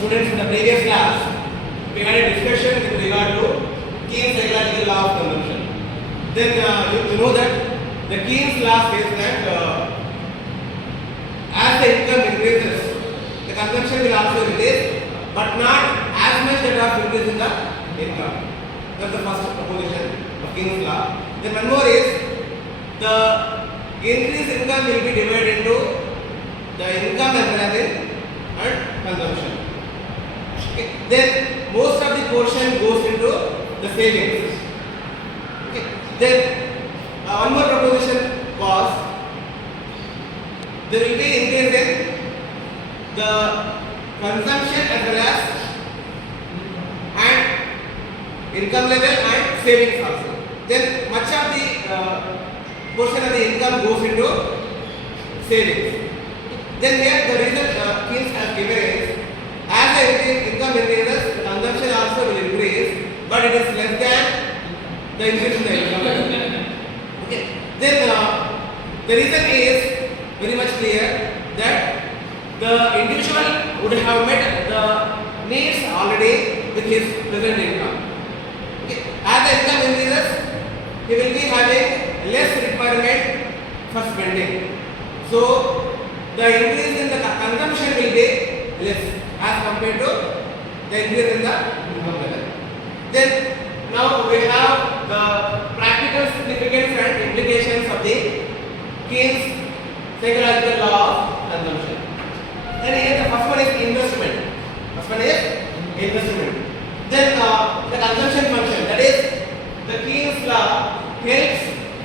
students in the previous class, we had a discussion with regard to Keynes psychological law of consumption. Then you know that the Keynes law says that as the income increases, the consumption will also increase, but not as much that of increase in the income. That's the first proposition of Keynes law. Then one more is the increased income will be divided into the income as well as in consumption. Okay. Then most of the portion goes into the savings. Okay. Then one more proposition was there will be increase in the consumption as well as and income level and savings also. Then much of the portion of the income goes into savings. Then here the reason Keynes has given is as the income increases, the consumption also will increase, but it is less than the increase in the income. Okay. Then the reason is very much clear that the individual would have met the needs already with his present income. Okay. As the income increases, he will be having less requirement for spending. So the increase in the consumption will be less as compared to the increase in the income level. Then now we have the practical significance and implications of the Keynes psychological law of consumption. Then here the first one is investment. First one is investment. Then the consumption function, that is the Keynes law helps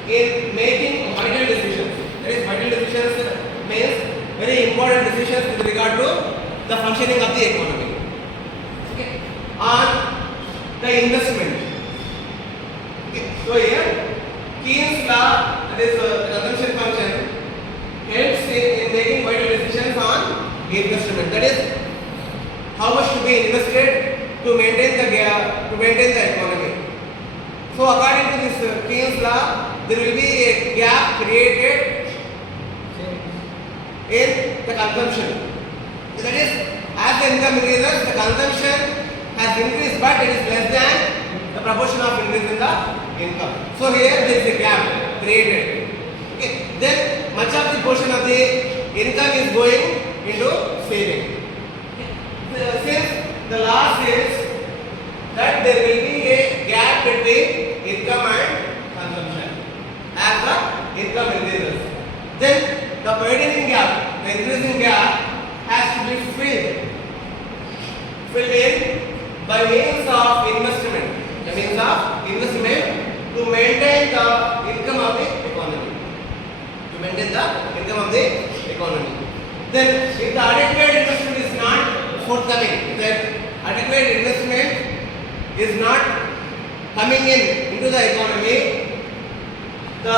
in making vital decisions. That is vital decisions means very important decisions with regard to the functioning of the economy. Okay. On the investment. Okay. So here Keynes law, that is the consumption function, helps in making vital decisions on investment. That is how much to be invested to maintain the economy. So according to this Keynes law, there will be a gap created in the consumption. That is, as the income increases, the consumption has increased, but it is less than the proportion of increase in the income. So here there is a gap created. Okay. Then much of the portion of the income is going into saving. Since the law says that there will be a gap between income and consumption as the income increases, then the widening gap, the increasing gap has to be filled in by means of investment. The means of investment to maintain the income of the economy. To maintain the income of the economy. Then if the adequate investment is not forthcoming, if adequate investment is not coming into the economy, the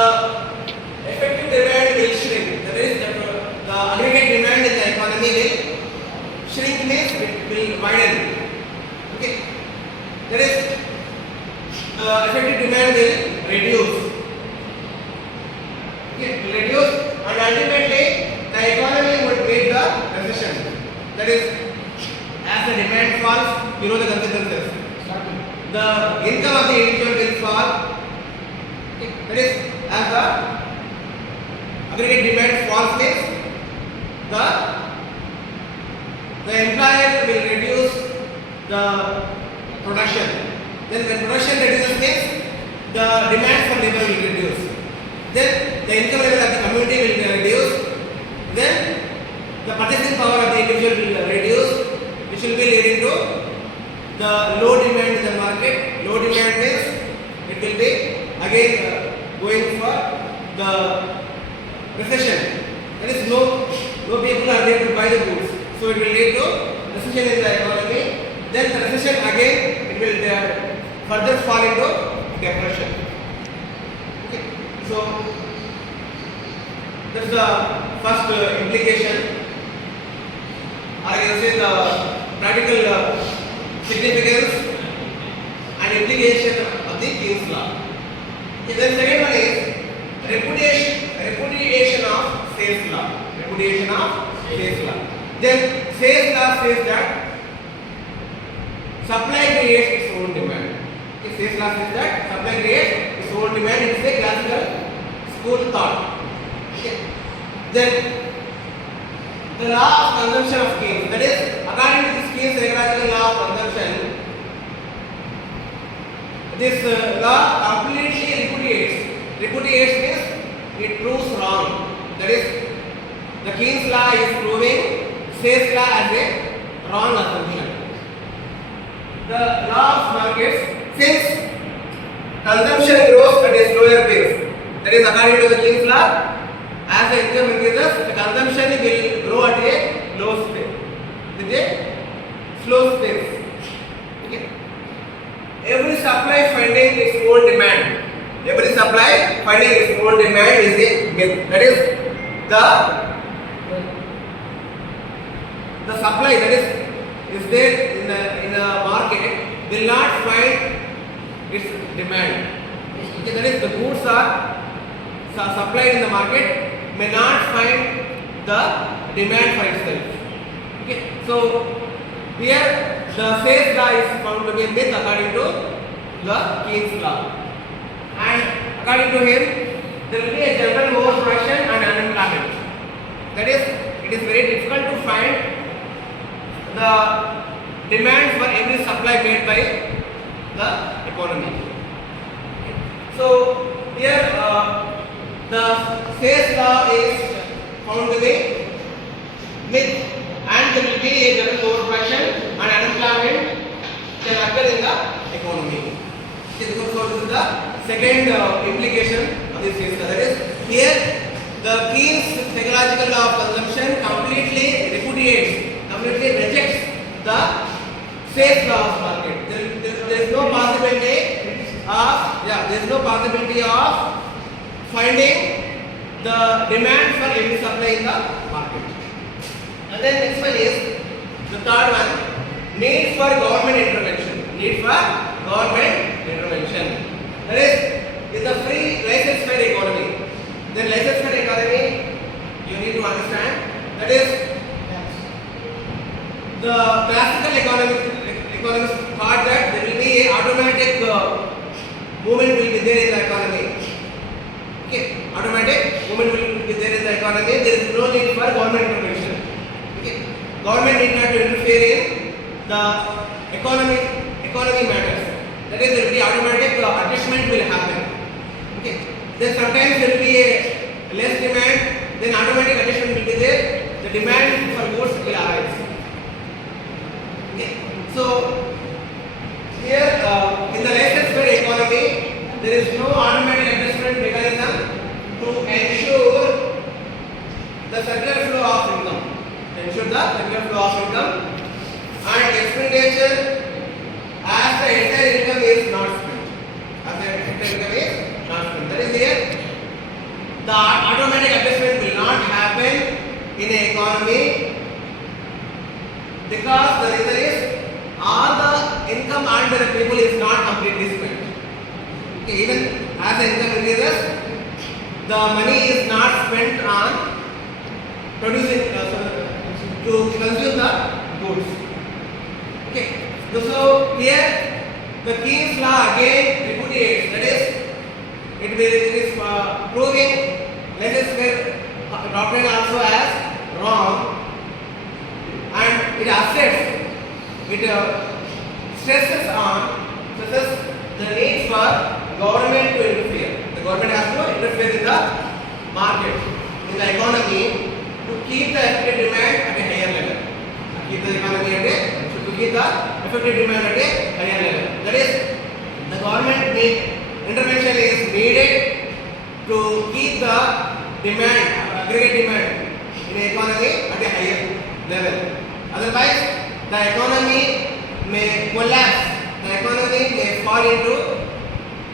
effective demand will shrink. That is, the aggregate demand in the economy will shrink, means it will widen. Okay. That is, the effective demand will reduce. Okay, will reduce, and ultimately the economy would meet the recession. That is, as the demand falls, you know the consequences. The income of the individual will fall. Okay. That is, as the aggregate demand falls, means the employer will reduce the production. Then when production reduces, means the demand for labor will reduce. Then the income level of the community will reduce. Then the purchasing power of the individual will reduce, which will be leading to the low demand in the market. Low demand means it will be again going for the recession. That is, no people are there to buy the goods. So it will lead to recession in the economy. Then the recession again, it will further fall into depression. Okay. So that's the first implication. I can say the practical significance and implication of the Keynes law. Then second one is repudiation of Say's law. Repudiation of Say's law. Then Say's law says that supply creates its own demand. Okay, Say's law says that supply creates its own demand. It's a classical school thought. Okay. Then the law of consumption of Keynes, that is, according to this Keynes ecological law of consumption, this law completely repudiates means it proves wrong. That is, the Keynes law is proving Say's law as a wrong assumption. The law of markets, since consumption grows at a slower pace, that is, according to the Keynes law, as the income increases, the consumption will grow at a low pace, with a slow pace. Okay. Every supply finding its own demand. Every supply finding its own demand is a myth. That is, the supply that is there in a market will not find its demand. Okay, that is, the goods are supplied in the market may not find the demand for itself. Okay, so here the Say's law is found to be a myth according to the Keynes law, and according to him there will be a general overproduction and unemployment. That is, it is very difficult to find the demand for every supply made by the economy. So here the Say's law is found to be myth, and there will be a general overproduction and unemployment can occur in the economy. So this is the second implication of this Say's law. That is, here the Keynes psychological law of consumption completely rejects the Say's law of market. There is no possibility of finding the demand for every supply in the market. And then next one is the third one, need for government intervention. That is, in the free license-fed economy. Then license-fed economy, you need to understand, that is, the classical economists thought that there will be a automatic movement will be there in the economy. Okay, automatic movement will be there in the economy. There is no need for government intervention. Okay, government need not to interfere in the economy matters. That is, there will be automatic adjustment will happen. Okay, then sometimes there will be a less demand, then automatic adjustment will be there. The demand for goods will arise. Okay, so here in the license-fed economy, there is no automatic adjustment mechanism to ensure the circular flow of income. And expenditure as the entire income is not spent. That is here. The automatic adjustment will not happen in an economy because the reason is all the income earned by the people is not completely spent. Okay, even as the income increases, the money is not spent on producing to consume the goods. Okay, so here the Keynes law again repudiates. That is, it is proving laissez-faire doctrine also as wrong, and it asserts, it stresses the need for government to interfere. The government has to interfere in the market, in the economy, to keep the effective demand at a higher level. To keep the effective demand at a higher level. That is, the government intervention is needed to keep the demand, aggregate demand in the economy at a higher level. Otherwise, the economy may collapse, the economy may fall into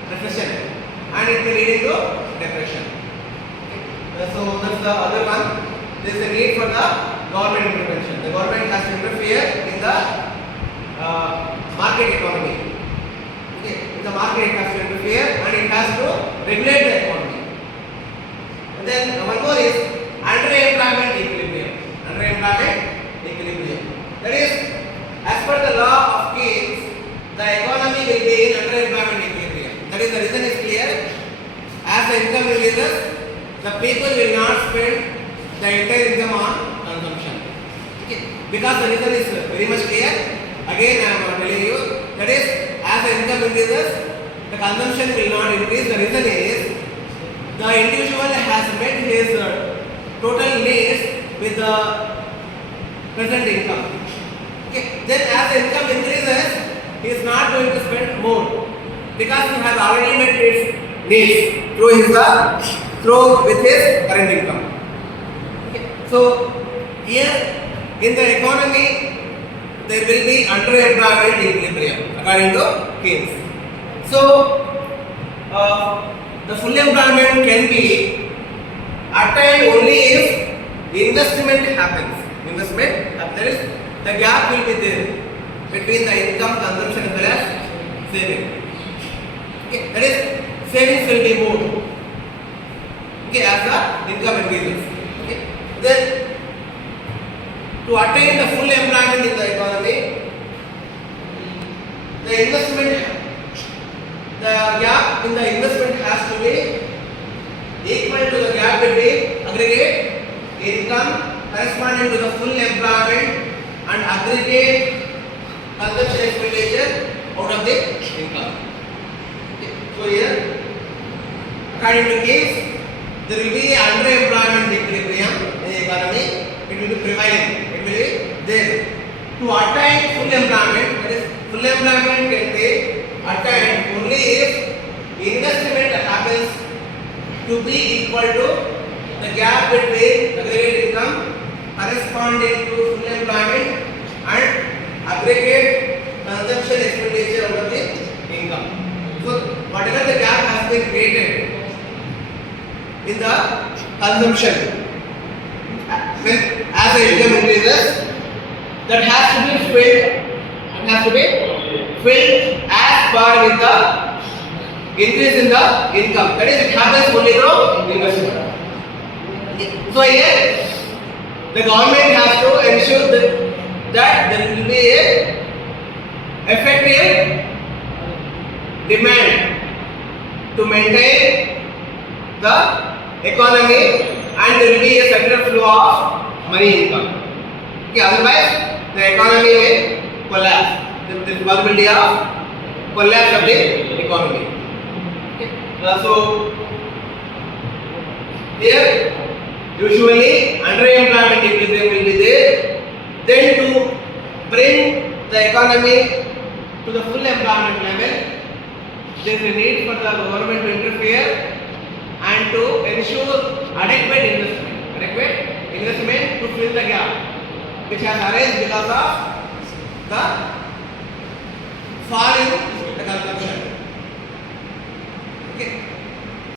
recession, and it may lead into depression. Okay. So that's the other one. There is a need for the government intervention. The government has to interfere in the market economy. Okay. In the market it has to interfere, and it has to regulate the economy. And then one more is underemployment equilibrium. That is, as per the law of Keynes, increases, the people will not spend the entire income on consumption. Okay. Because the reason is very much clear. Again, I am telling you that is, as the income increases, the consumption will not increase. The reason is the individual has met his total needs with the present income. Okay. Then as the income increases, he is not going to spend more because he has already met his needs through with his current income. Okay. So here in the economy there will be underemployment equilibrium according to Keynes. So the full employment can be attained only if investment happens. That is, the gap will be there between the income, consumption as well as saving. Okay. That is, savings will be more. Okay, as the income increases. Okay. Then to attain the full employment in the economy, the gap in the investment has to be equal to the gap between aggregate income corresponding to the full employment and aggregate consumption expenditure out of the income. Okay. So here, according to Keynes, there will be underemployment equilibrium in the economy. It will be prevailing. It will be there. To attain full employment, that is, full employment can be attained only if investment happens to be equal to the gap between aggregate income corresponding to full employment and aggregate consumption expenditure out of the income. So whatever the gap has been created in the consumption, when as the income increases, that has to be filled as per with the increase in the income. That is, it happens only through investment. So here the government has to ensure that there will be a effective demand to maintain the economy, and there will be a certain flow of money income. Okay, otherwise the economy will collapse. There is possibility of collapse of the economy. Okay. So here usually underemployment equilibrium will be there. Then to bring the economy to the full employment level, there is a need for the government to interfere and to ensure adequate investment to fill the gap which has arisen because of the fall in